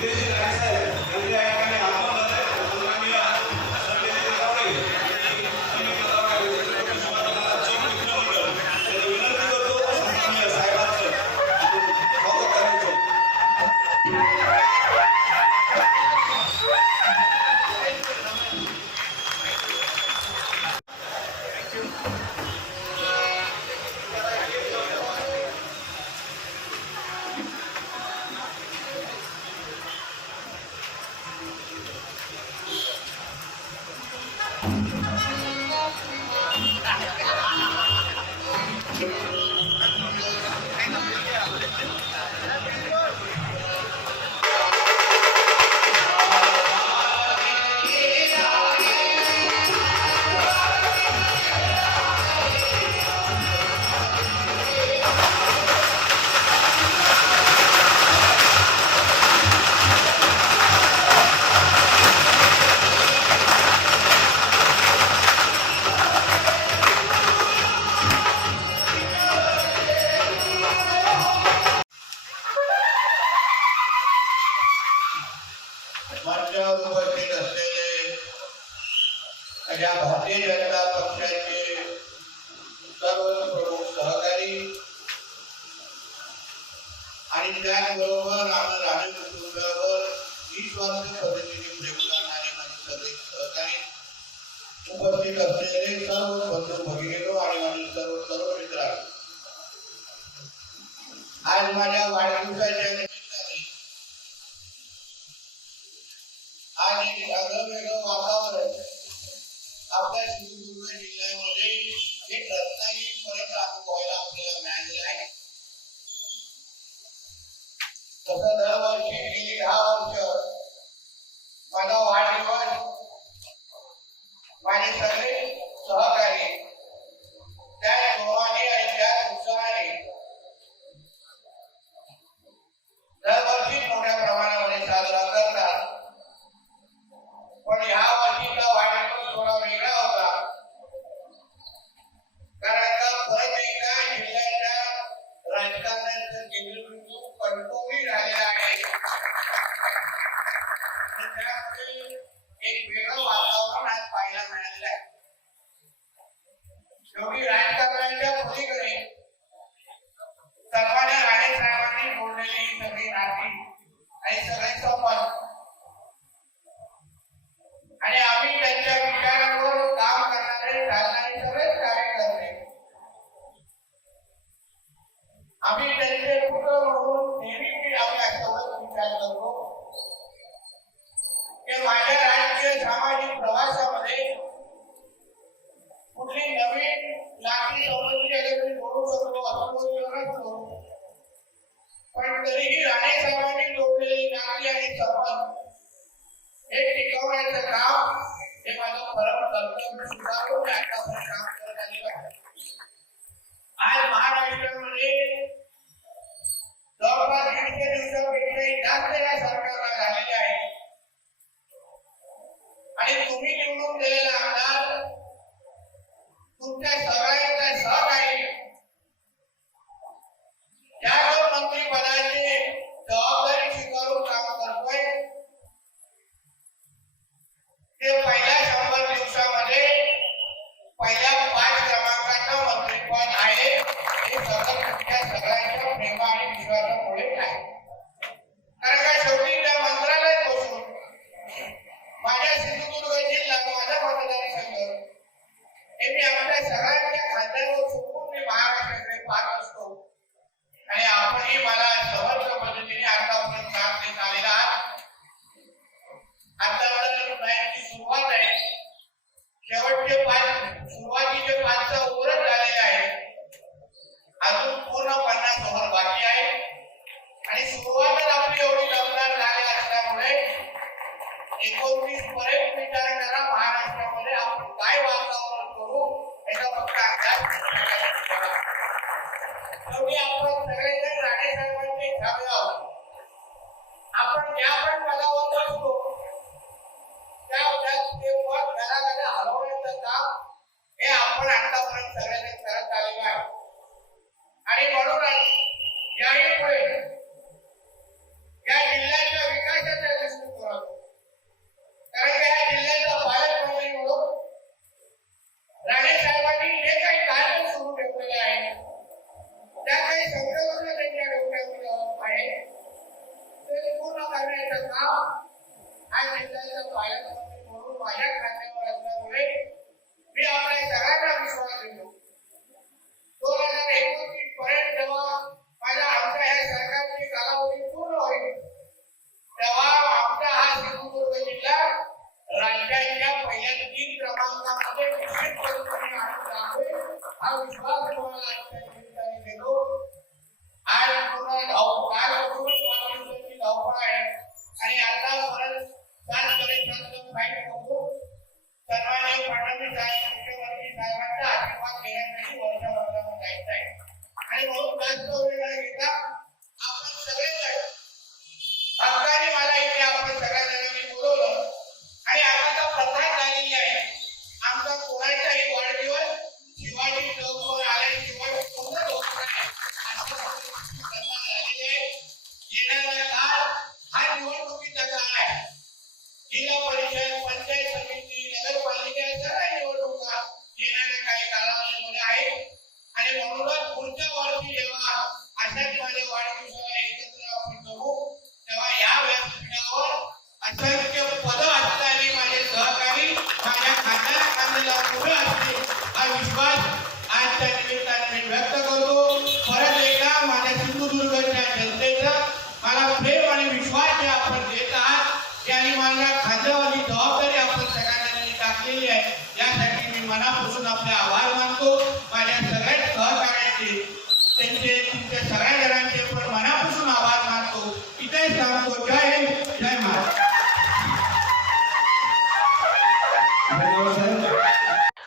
Because, like I said, आणि त्याचबरोबर आम्ही राजकुटुंबावर विश्वास पद्धतीने प्रेम करणारे माझे सगळे सहकारी उपस्थित असलेले सर्व बंधू भगिनीनो आणि माझे सर्व सर्व मित्रांनो आज माझ्या वाढदिवसाच्या Now here तुम्ही निवडून दिलेला आधार तुमच्या सगळ्या Yeah. பழக்கம் हा विश्वास आजच्या निमित्ताने मी व्यक्त करतो. परत एकदा माझ्या सिंधुदुर्गच्या जनतेचा मला प्रेम आणि विश्वास जे आपण देत आहात आणि माझ्या खांद्यावरची जबाबदारी आपण सगळ्यांनी टाकलेली आहे यासाठी मी मनापासून आपले आभार मानतो. माझ्या सगळ्याच सहकार्याचे त्यांचे तुमच्या सगळ्या